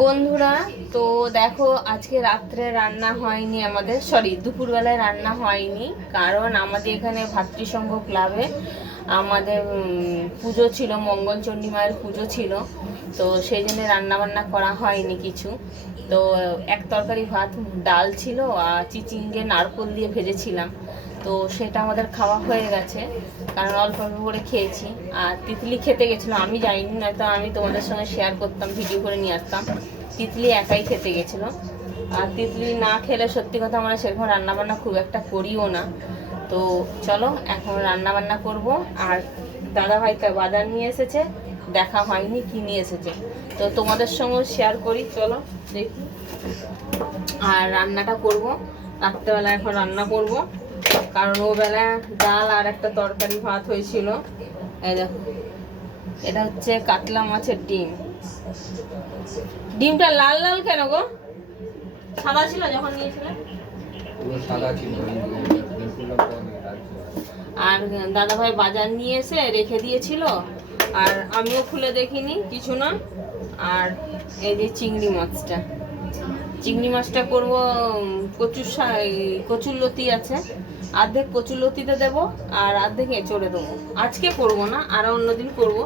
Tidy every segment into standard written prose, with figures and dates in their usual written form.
বন্ধুরা, তো দেখো আজকে রাত্রে রান্না হয়নি আমাদের, সরি দুপুরবেলায় রান্না হয়নি, কারণ আমাদের এখানে ভাতৃসংঘ ক্লাবে আমাদের পুজো ছিল, মঙ্গলচণ্ডী মায়ের পুজো ছিল। তো সেই জন্য রান্নাবান্না করা হয়নি কিছু। তো এক তরকারি ভাত, ডাল ছিল আর চিচিঙ্গে নারকোল দিয়ে ভেজেছিলাম। তো সেটা আমাদের খাওয়া হয়ে গেছে, কারণ অল্প অল্প করে খেয়েছি। আর তিতলি খেতে গেছিলো, আমি যাইনি, নয়তো আমি তোমাদের সঙ্গে শেয়ার করতাম, ভিডিও করে নিয়ে আসতাম। তিতলি একাই খেতে গেছিলো। আর তিতলি না খেলে সত্যি কথা আমরা সেরকম রান্নাবান্না খুব একটা করিও না। তো চলো এখন রান্নাবান্না করব। আর দাদাভাই বাজার নিয়ে এসেছে, দেখা হয়নি কি নিয়ে এসেছে, তো তোমাদের সঙ্গেও শেয়ার করি, চলো দেখি। আর রান্নাটা করব রাত্রেবেলা, এখন রান্না করব, কারণ ও বেলা ডাল আর একটা তরকারি ভাত হয়েছিল। এই দেখো, এটা হচ্ছে কাতলা মাছের ডিম। ডিমটা লাল লাল কেন গো? সাদা ছিল যখন নিয়েছিলে? আর দাদাভাই বাজার নিয়ে এসে রেখে দিয়েছিল, আর আমিও খুলে দেখিনি কিছু না। আর এই যে চিংড়ি মাছটা করব, কচুরলতি আছে, অর্ধেক কচুরলতিতে দেবো আর অর্ধেক এঁচড়ে দেবো। আজকে করব না, আরও অন্যদিন করব,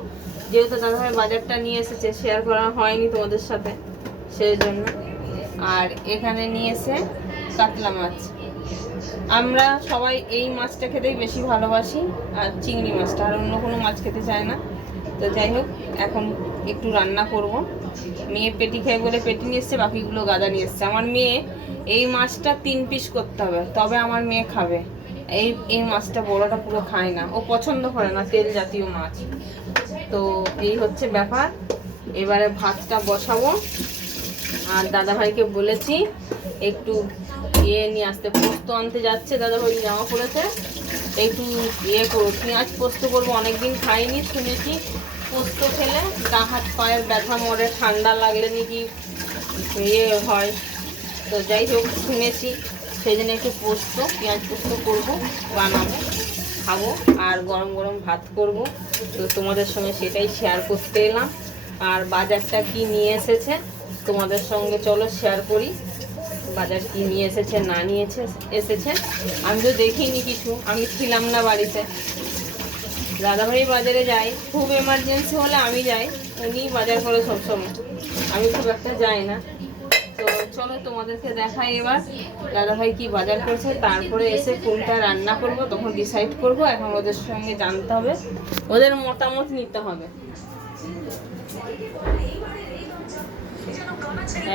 যেহেতু দাদাভাই বাজারটা নিয়ে এসেছে, শেয়ার করা হয়নি তোমাদের সাথে, সেই জন্য। আর এখানে নিয়ে এসে কাতলা মাছ, আমরা সবাই এই মাছটা খেতেই বেশি ভালোবাসি, আর চিংড়ি মাছটা, আর অন্য কোনো মাছ খেতে চায় না। তো যাই হোক, এখন একটু রান্না করব। মেয়ে পেটি খাই বলে পেটি নিয়ে এসছে, বাকিগুলো গাদা নিয়ে এসছে। আমার মেয়ে এই মাছটা 3 পিস করতে হবে, তবে আমার মেয়ে খাবে। এই মাছটা বড়টা পুরো খায় না, ও পছন্দ করে না তেল জাতীয় মাছ। তো এই হচ্ছে ব্যাপার। এবারে ভাতটা বসাবো। আর দাদাভাইকে বলেছি একটু নিয়ে আসতে, পোস্ত আনতে যাচ্ছে দাদাভাই, জামা পড়েছে, একটু করো, পেঁয়াজ পোস্ত করবো। অনেকদিন খাইনি, শুনেছি পোস্ত খেলে গা হাত পায়ের ব্যথা মরে, ঠান্ডা লাগলে নাকি হয়। তো যাই হোক, শুনেছি, সেই জন্য একটু পেঁয়াজ পোস্ত করবো, বানাবো, খাবো। আর গরম গরম ভাত করব। তো তোমাদের সঙ্গে সেটাই শেয়ার করতে এলাম। আর বাজারটা কি নিয়ে এসেছে তোমাদের সঙ্গে চলো শেয়ার করি। বাজার কি নিয়ে এসেছে না নিয়ে এসেছে আমি তো দেখিনি কিছু, আমি ছিলাম না বাড়িতে। দাদাভাই বাজারে যাই, খুব এমার্জেন্সি হলে আমি যাই, উনি বাজার করে সবসময়, আমি খুব একটা যাই না। তো চলো তোমাদেরকে দেখাই এবার দাদাভাই কি বাজার করছে, তারপরে এসে কোনটা রান্না করব তখন ডিসাইড করব। এখন ওদের সঙ্গে জানতে হবে, ওদের মতামত নিতে হবে।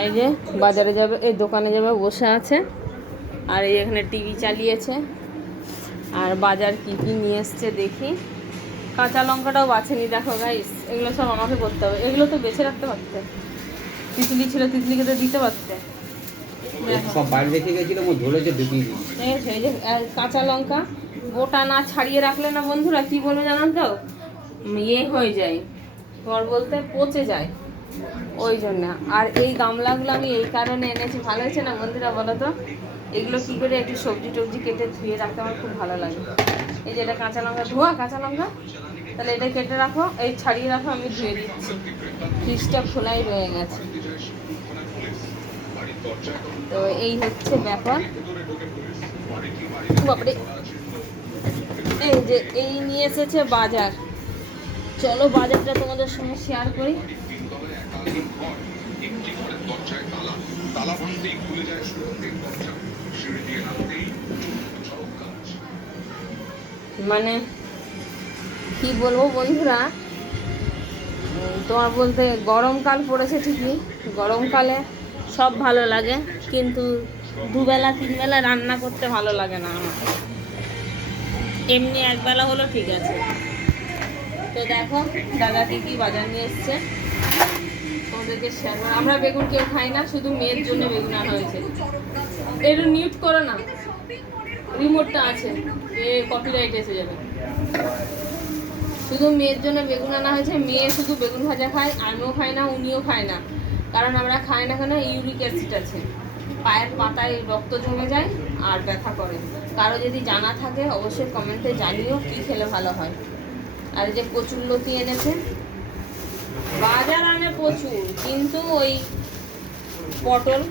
এই যে বাজারে যাবে, এই দোকানে যাবে, বসে আছে। আর এই এখানে টিভি চালিয়েছে। আর বাজার কি কি নিয়ে এসছে দেখি। কাঁচা লঙ্কাটাও বাছেনি, দেখো গাইস, এগুলো সব আমাকে করতে হবে। এগুলো তো বেছে রাখতে পারতে, তিতলি ছিল, তিতলিকে তো দিতে পারতে। এই যে কাঁচা লঙ্কা গোটা না ছাড়িয়ে রাখলে না বন্ধুরা, কি বলবো জানান তো, হয়ে যায়, তোমার বলতে পচে যায়, ওই জন্য। আর এই গামলাগুলো আমি এই কারণে এনেছি, ভালো হয়েছে না বন্ধুরা বলো তো? এগুলো কি করে একটু সবজি টবজি কেটে ধুয়ে রাখতে আমার খুব ভালো লাগে। এই যে এটা কাঁচা লঙ্কা, ধোয়া কাঁচা লঙ্কা, তাহলে এটা কেটে রাখো, এই ছাড়িয়ে রাখো, আমি ধুয়ে দিচ্ছি। ফ্রিজটা খোলাই রয়ে গেছে। তো এই হচ্ছে ব্যাপার। বাপরে, এই যে এই নিয়ে এসেছে বাজার, চলো বাজারটা তোমাদের সঙ্গে শেয়ার করি। মানে কি বলবো বন্ধুরা, তোমার বলতে গরমকাল পড়েছে ঠিকই, গরমকালে সব ভালো লাগে, কিন্তু দুবেলা 3 বেলা রান্না করতে ভালো লাগে না আমার। এমনি একবেলা হলো ঠিক আছে। তো দেখো দাদা কি বাজার নিয়ে এসছে, তোমাদেরকে শেয়ার করো। আমরা বেগুন কেউ খাই না, শুধু মেয়ের জন্য বেগুন আনা হয়েছে। একটু মিউট করো না, রিমোটটা আছে, কপিরাইট এসে যাবে। শুধু মেয়ের জন্য বেগুন আনা হয়েছে, মেয়ে শুধু বেগুন ভাজা খায়, আমিও খাই না, উনিও খায় না। কারণ আমরা খাই না কেন, ইউরিক অ্যাসিড আছে, পায়ের পাতায় রক্ত জমে যায় আর ব্যথা করে। কারো যদি জানা থাকে অবশ্যই কমেন্টে জানিও কি খেলে ভালো হয়। আর যে কচুরলতি এনেছে, বাজার আনে প্রচুর, কিন্তু ওই পটল,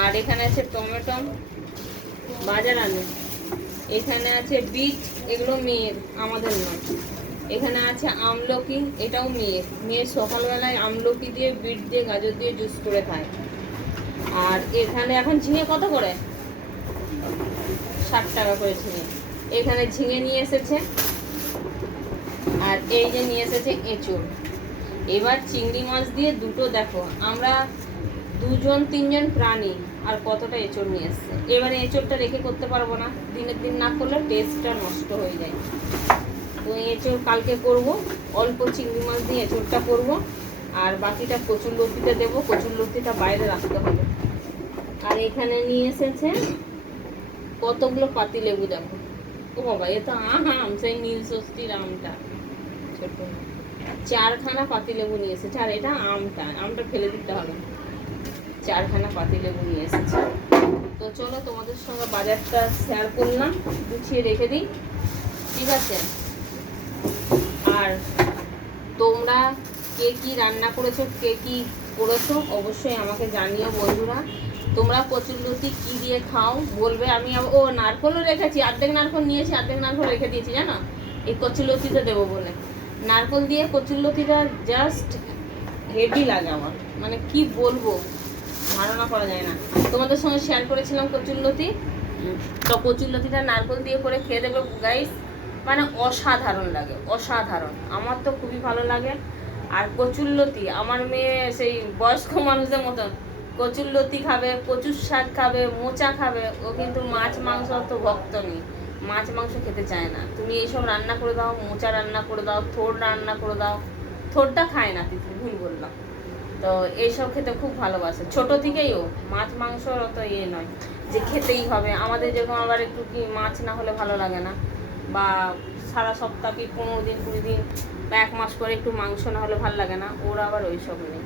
আর এখানে আছে টমেটো বাজার আলু, এখানে আছে বিট, এগুলো মেয়ের, আমাদের নয়। এখানে আছে আমলকি, এটাও মেয়ের সকালবেলায় আমলকি দিয়ে বিট দিয়ে গাজর দিয়ে জুস করে খায়। আর এখানে এখন ঝিঙে কত করে? 60 টাকা করে ঝিঙে। এখানে ঝিঙে নিয়ে এসেছে, আর এই যে নিয়ে এসেছে এঁচড়। এবার চিংড়ি মাছ দিয়ে দুটো, দেখো আমরা 2-3 প্রাণী, আর কতটা এঁচড় নিয়ে এসছে। এবারে এঁচড়টা রেখে করতে পারবো না, দিনের দিন না করলে টেস্টটা নষ্ট হয়ে যায়। তো এঁচড় কালকে করব, অল্প চিংড়ি মাছ দিয়ে এঁচড়টা করব, আর বাকিটা কচুরলতিতে দেবো। কচুরলতিটা বাইরে রাখতে হবে। আর এখানে নিয়ে এসেছে কতগুলো পাতিলেবু, দেখো। ও বাবা, এ তো আম, সেই নীল ষষ্ঠীর আমটা, ছোট 4খানা পাতিলেবু নিয়ে এসেছে। আর এটা আমটা ফেলে দিতে হবে। 4খানা পাতিলেবু নিয়ে এসেছে। তো চলো তোমাদের সঙ্গে বাজারটা শেয়ার করলাম, গুছিয়ে রেখে দিই, ঠিক আছে? আর তোমরা কে কি রান্না করেছো, কে কি করেছো অবশ্যই আমাকে জানিও বন্ধুরা। তোমরা কচুরলতি কি দিয়ে খাও বলবে। আমি ও নারকলও রেখেছি, অর্ধেক নারকল নিয়েছি, অর্ধেক নারকল রেখে দিয়েছি জানো, এই কচুরলতিতে দেবো বলে। নারকল দিয়ে কচুরলতিটা জাস্ট হেভি লাগে আমার, মানে কি বলবো, ধারণা করা যায় না। তোমাদের সঙ্গে শেয়ার করেছিলাম কচুরলতি, তো কচুরলতিটা নারকল দিয়ে করে খেয়ে দেবে গাইস, মানে অসাধারণ লাগে, অসাধারণ। আমার তো খুবই ভালো লাগে। আর কচুরলতি, আমার মেয়ে সেই বয়স্ক মানুষদের মতন কচুরলতি খাবে, কচুর শাক খাবে, মোচা খাবে। ও কিন্তু মাছ মাংস তো ভক্ত নেই, মাছ মাংস খেতে চায় না। তুমি এইসব রান্না করে দাও, মোচা রান্না করে দাও, থোড় রান্না করে দাও, থোড়টা খায় না, তিথি ভুল বললাম। তো এইসব খেতে খুব ভালোবাসে ছোট থেকেই। ও মাছ মাংসর অত ইয়ে নয় যে খেতেই হবে। আমাদের যেরকম আবার একটু কি মাছ না হলে ভালো লাগে না, বা সারা সপ্তাহ কি 15 দিন 20 দিন বা 1 মাস পরে একটু মাংস না হলে ভালো লাগে না, ওর আবার ওই সব নেই।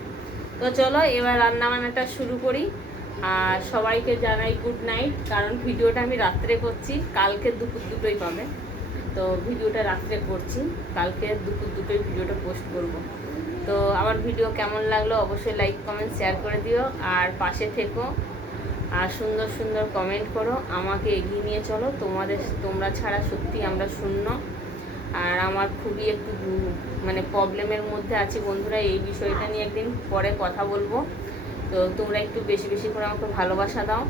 তো চলো এবার রান্নাবান্নাটা শুরু করি। আর সবাইকে জানাই গুড নাইট, কারণ ভিডিওটা আমি রাত্রে করছি, কালকে দুপুর 2টোই পাবে। তো ভিডিওটা রাত্রে করছি, কালকে দুপুর 2টোই ভিডিওটা পোস্ট করব। তো আমার ভিডিও কেমন লাগলো অবশ্যই লাইক কমেন্ট শেয়ার করে দিও, আর পাশে থেকো, আর সুন্দর সুন্দর কমেন্ট করো, আমাকে এগিয়ে নিয়ে চলো। তোমরা ছাড়া সত্যি আমরা শূন্য। আর আমার খুবই একটু মানে প্রবলেমের মধ্যে আছি বন্ধুরা, এই বিষয়টা নিয়ে একদিন পরে কথা বলবো। তো তোমরা একটু বেশি বেশি করে আমাকে ভালোবাসা দাও।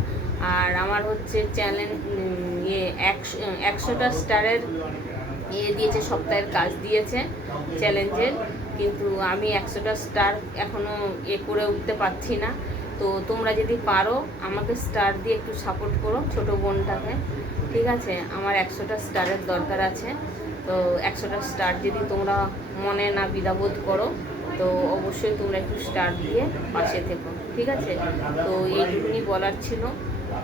আর আমার হচ্ছে চ্যানেল 100টা স্টারের দিয়েছে, সপ্তাহের কাজ দিয়েছে চ্যালেঞ্জের, কিন্তু আমি 100টা স্টার এখনও করে উঠতে পারছি না। তো তোমরা যদি পারো আমাকে স্টার দিয়ে একটু সাপোর্ট করো, ছোটো বোনটাকে, ঠিক আছে? আমার 100টা স্টারের দরকার আছে। তো 100টা স্টার যদি তোমরা মনে না দ্বিধাবোধ করো, তো অবশ্যই তোমরা একটু স্টার দিয়ে পাশে থেকো, ঠিক আছে? তো এইটুকুনি বলার ছিল,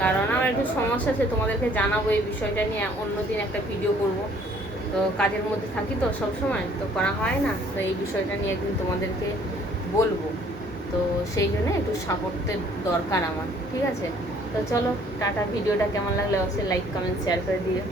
কারণ আমার একটু সমস্যা আছে, তোমাদেরকে জানাবো এই বিষয়টা নিয়ে। অন্যদিন একটা ভিডিও করব, তো কাজের মধ্যে থাকি তো সব সময়, তো করা হয় না। তো এই বিষয়টা নিয়ে একদিন তোমাদেরকে বলবো। তো সেই জন্য একটু সাপোর্টের দরকার আমার, ঠিক আছে? তো চলো টাটা। ভিডিওটা কেমন লাগলে অবশ্যই লাইক কমেন্ট শেয়ার করে দিও।